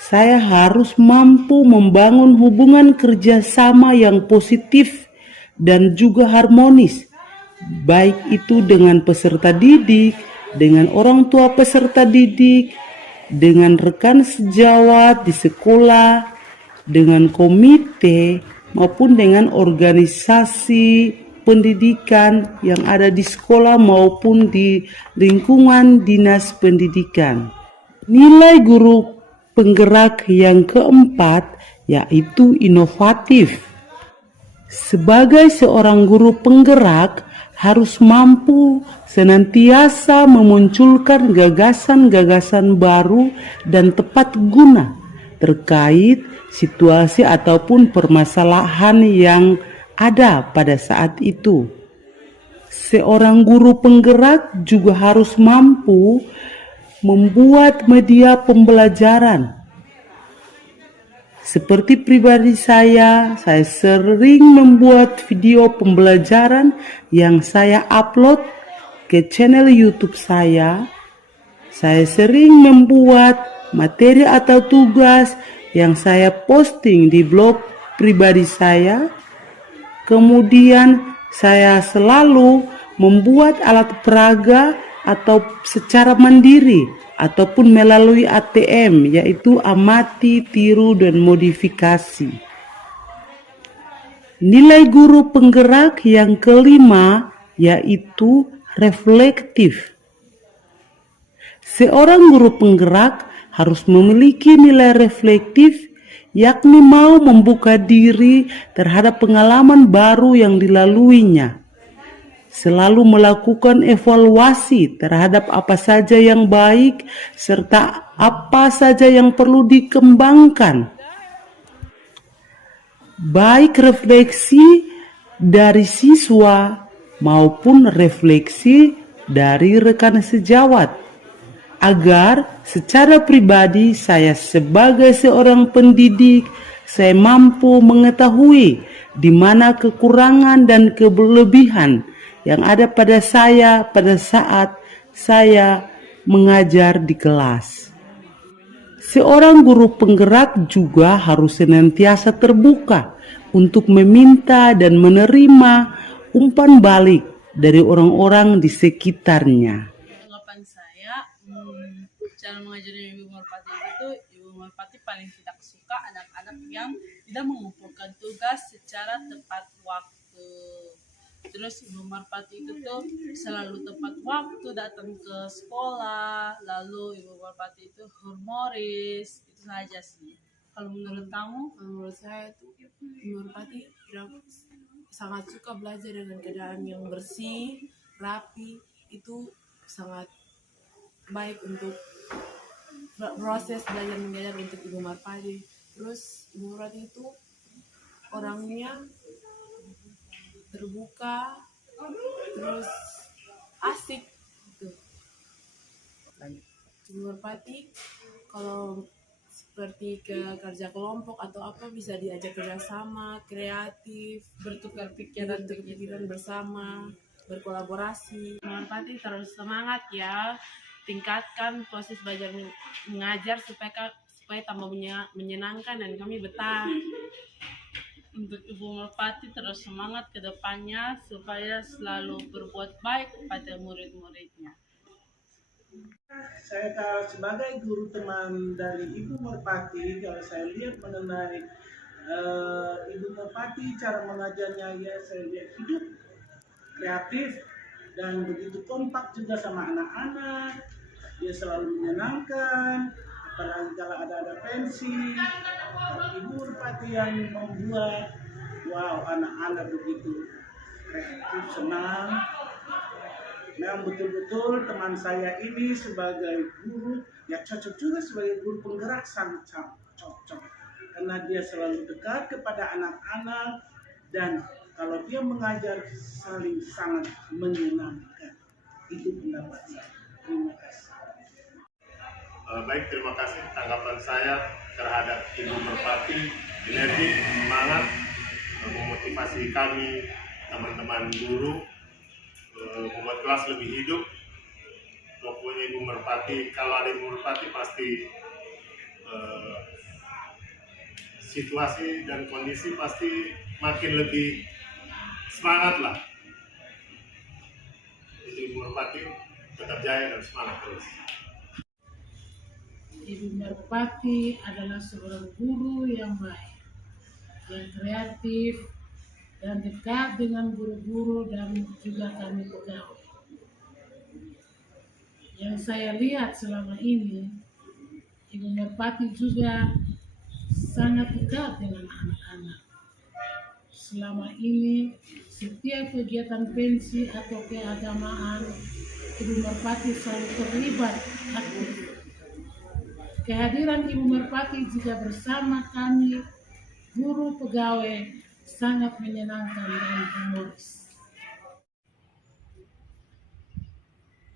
saya harus mampu membangun hubungan kerjasama yang positif dan juga harmonis, baik itu dengan peserta didik, dengan orang tua peserta didik, dengan rekan sejawat di sekolah, dengan komite, maupun dengan organisasi pendidikan yang ada di sekolah maupun di lingkungan dinas pendidikan. Nilai guru penggerak yang keempat yaitu inovatif. Sebagai seorang guru penggerak harus mampu senantiasa memunculkan gagasan-gagasan baru dan tepat guna terkait situasi ataupun permasalahan yang ada pada saat itu. Seorang guru penggerak juga harus mampu membuat media pembelajaran. Seperti pribadi saya sering membuat video pembelajaran yang saya upload ke channel YouTube saya. Saya sering membuat materi atau tugas yang saya posting di blog pribadi saya. Kemudian saya selalu membuat alat peraga atau secara mandiri ataupun melalui ATM, yaitu amati, tiru, dan modifikasi. Nilai guru penggerak yang kelima yaitu reflektif. Seorang guru penggerak harus memiliki nilai reflektif, yakni mau membuka diri terhadap pengalaman baru yang dilaluinya, selalu melakukan evaluasi terhadap apa saja yang baik serta apa saja yang perlu dikembangkan, baik refleksi dari siswa maupun refleksi dari rekan sejawat, agar secara pribadi saya sebagai seorang pendidik, saya mampu mengetahui di mana kekurangan dan kelebihan yang ada pada saya pada saat saya mengajar di kelas. Seorang guru penggerak juga harus senantiasa terbuka untuk meminta dan menerima umpan balik dari orang-orang di sekitarnya. Tanggapan saya, cara mengajarnya Ibu Merpati itu, Ibu Merpati paling tidak suka anak-anak yang tidak mengumpulkan tugas secara tepat waktu. Terus Ibu Merpati itu tuh selalu tepat waktu datang ke sekolah, lalu Ibu Merpati itu humoris, itu saja sih. Kalau menurut kamu? Menurut saya itu Ibu Merpati sangat suka belajar dengan keadaan yang bersih, rapi, itu sangat baik untuk proses belajar mengajar untuk Ibu Merpati. Terus Ibu Merpati itu orangnya terbuka, terus asik gitu. Ibu Merpati kalau seperti ke kerja kelompok atau apa bisa diajak kerjasama, kreatif, Bertukar pikiran bersama, berkolaborasi. Ibu Merpati terus semangat ya, tingkatkan proses belajar mengajar supaya tambah menyenangkan dan kami betah. Untuk Ibu Merpati terus semangat ke depannya supaya selalu berbuat baik pada murid-muridnya. Saya sebagai guru teman dari Ibu Merpati, kalau saya lihat mengenai Ibu Merpati, cara mengajarnya ya saya lihat hidup, kreatif, dan begitu kompak juga sama anak-anak. Dia selalu menyenangkan, apalagi kalau ada pensi. Ibu Merpati yang membuat wow anak-anak begitu kreatif, senang. memang betul-betul teman saya ini sebagai guru, ya cocok juga sebagai guru penggerak, sangat cocok. Karena dia selalu dekat kepada anak-anak dan kalau dia mengajar saling sangat menyenangkan. Itu pendapat saya. Terima kasih. Baik, terima kasih tanggapan saya terhadap Ibu Merpati, energi, semangat, memotivasi kami teman-teman guru membuat kelas lebih hidup. Pokoknya Ibu Merpati, kalau ada Ibu Merpati pasti situasi dan kondisi pasti makin lebih semangat lah. Jadi Ibu Merpati tetap jaya dan semangat terus. Ibu Merpati adalah seorang guru yang baik, yang kreatif, dan dekat dengan guru-guru dan juga kami pegawai. Yang saya lihat selama ini, Ibu Merpati juga sangat dekat dengan anak-anak. Selama ini, setiap kegiatan pensi atau keagamaan, Ibu Merpati selalu terlibat aktif. Kehadiran Ibu Merpati juga bersama kami, guru pegawai, sangat menyenangkan dan humoris.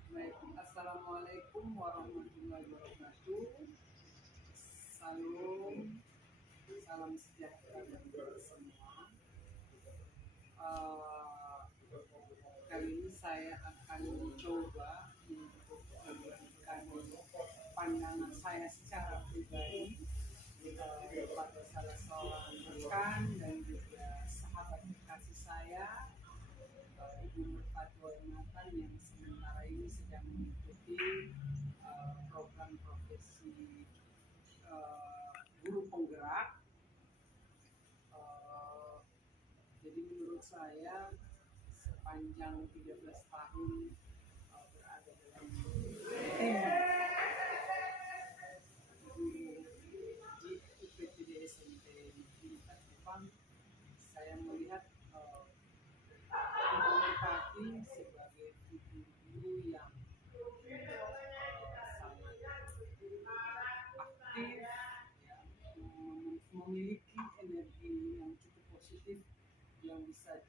Baik, Assalamualaikum warahmatullahi wabarakatuh. Salam sejahtera bagi kita semua. Kali ini saya akan mencoba untuk memberikan pandangan saya secara pribadi kepada salah seorang rekan dan juga sahabat kasih saya, Ibu Merpati Wainatan, yang sementara ini sedang mengikuti program profesi guru penggerak. Jadi menurut saya sepanjang 13 tahun berada dalam saya melihat Ibu Merpati sebagai figur guru yang sangat aktif, ya, memiliki energi yang cukup positif yang bisa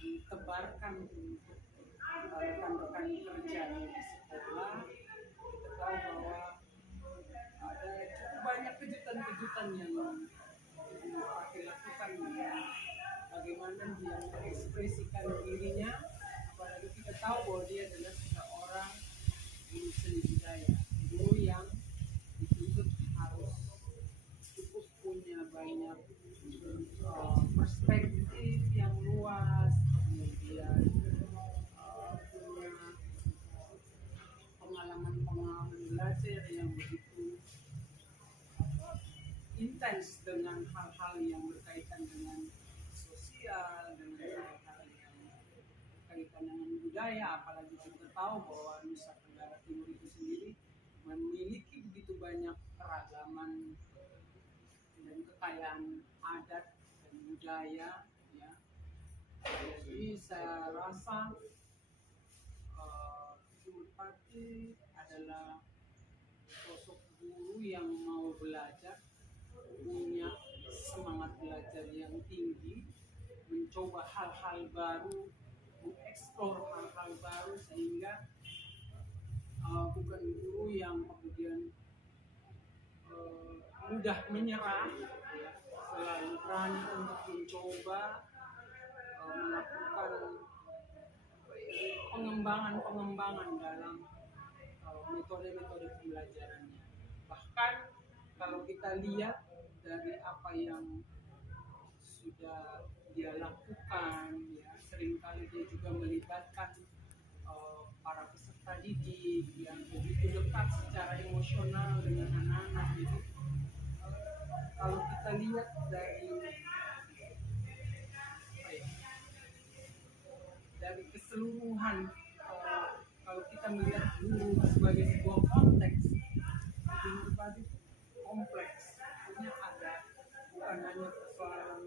ditebarkan untuk rekan-rekan kerjanya di sekolah. Kita tahu bahwa ada cukup banyak kejutan-kejutan yang Merpati lakukan, ya. Bagaimana dia mengekspresikan dirinya, apalagi kita tahu bahwa dia adalah seorang guru seni budaya, guru yang dituntut harus cukup punya banyak perspektif yang luas, kemudian punya pengalaman belajar yang begitu intens dengan hal-hal yang berkaitan dengan sosial, dengan hal-hal yang berkaitan dengan budaya, apalagi kita tahu bahwa Nusa Tenggara Timur itu sendiri memiliki begitu banyak keragaman dan kekayaan adat dan budaya, ya. Jadi saya rasa Ibu Merpati adalah sosok guru yang mau belajar, punya semangat belajar yang tinggi, mencoba hal-hal baru, mengeksplor hal-hal baru, sehingga bukan guru yang kemudian mudah menyerah, ya, selalu berani untuk mencoba melakukan pengembangan dalam metode-metode pembelajarannya. Bahkan kalau kita lihat dari apa yang sudah dia lakukan, ya, seringkali dia juga melibatkan para peserta didik yang begitu dekat secara emosional dengan anak-anak. Jadi kalau kita lihat dari keseluruhan, kalau kita melihat guru sebagai sebuah konteks, Ibu Merpati kompleks, artinya ada bukan hanya persoalan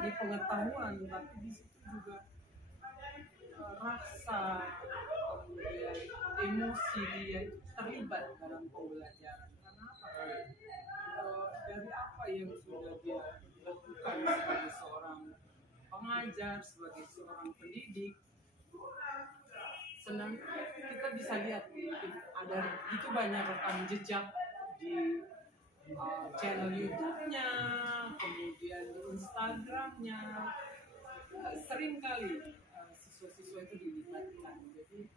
segi pengetahuan, tapi di situ juga rasa, kemudian emosi dia terlibat dalam pembelajaran. Karena apa? Dari apa yang sudah dia lakukan sebagai seorang pengajar, sebagai seorang pendidik, senang kita bisa lihat ada itu banyak rekam jejak di channel YouTube-nya, kemudian di Instagram-nya. Sering kali siswa-siswa itu dilibatkan. Jadi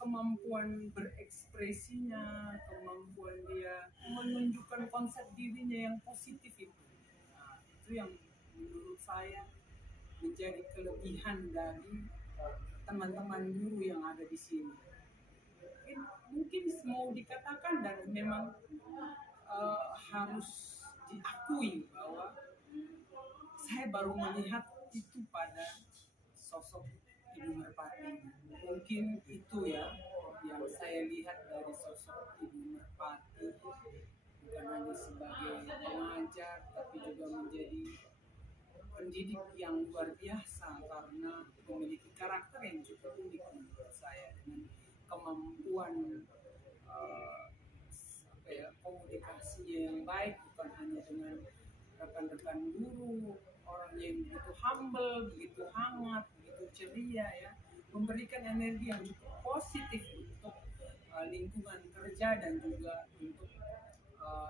kemampuan berekspresinya, kemampuan dia menunjukkan konsep dirinya yang positif itu. Nah, itu yang menurut saya menjadi kelebihan dari teman-teman guru yang ada di sini. Mungkin mau dikatakan dan memang harus diakui bahwa saya baru melihat itu pada sosok Ibu Merpati. Mungkin itu ya yang saya lihat dari sosok Ibu Merpati, bukan hanya sebagai pengajar tapi juga menjadi pendidik yang luar biasa karena memiliki karakter yang cukup unik menurut saya, dengan kemampuan komunikasinya yang baik, bukan hanya dengan rekan-rekan guru, orang yang begitu humble, begitu hangat, begitu ceria ya, memberikan energi yang cukup positif untuk lingkungan kerja dan juga untuk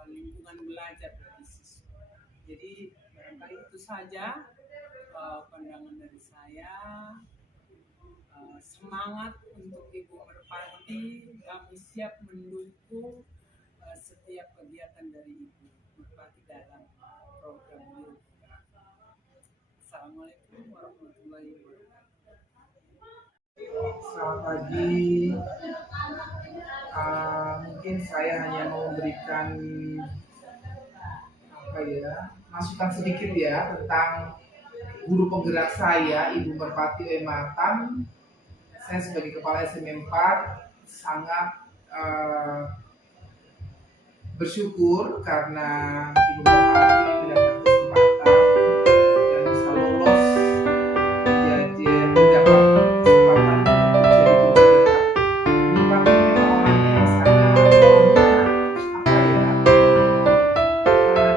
lingkungan belajar dari siswa. Jadi barangkali itu saja pandangan dari saya. Semangat untuk Ibu Merpati, kami siap mendukung setiap kegiatan dari Ibu Merpati dalam program Guru Penggerak. Assalamualaikum warahmatullahi wabarakatuh. Selamat pagi. Mungkin saya hanya mau memberikan masukan sedikit ya tentang guru penggerak saya, Ibu Merpati Ematan. Saya sebagai kepala SMP 4 sangat bersyukur karena Ibu Merpati mendapat kesempatan dan bisa lolos mendapat kesempatan menjadi guru penggerak. Ibu Merpati memang orangnya yang sangat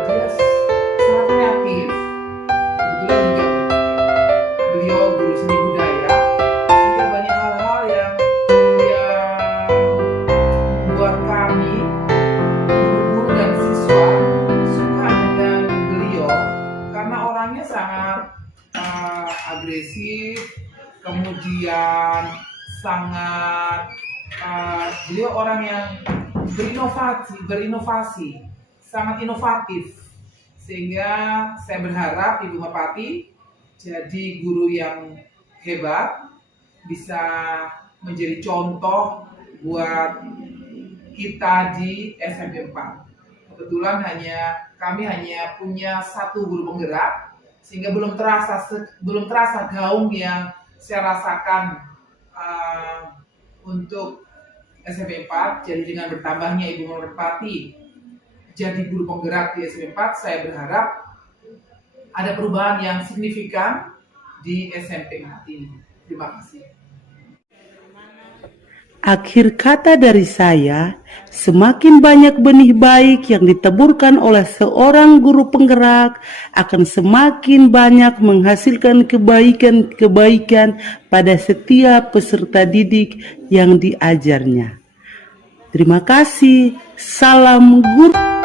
dia sangat kreatif. Kebetulan juga beliau guru seni budaya, sehingga banyak hal-hal yang membuat kami guru dan siswa suka dengan beliau karena orangnya sangat agresif, kemudian sangat beliau orang yang berinovasi, sangat inovatif, sehingga saya berharap Ibu Merpati jadi guru yang hebat, bisa menjadi contoh buat kita di SMP 4. Kebetulan kami hanya punya satu guru penggerak, sehingga belum terasa gaung yang saya rasakan untuk SMP 4. Jadi dengan bertambahnya Ibu Merpati jadi guru penggerak di SMP 4, saya berharap ada perubahan yang signifikan di SMP 4 ini. Terima kasih. Akhir kata dari saya, semakin banyak benih baik yang ditaburkan oleh seorang guru penggerak akan semakin banyak menghasilkan kebaikan-kebaikan pada setiap peserta didik yang diajarnya. Terima kasih. Salam guru.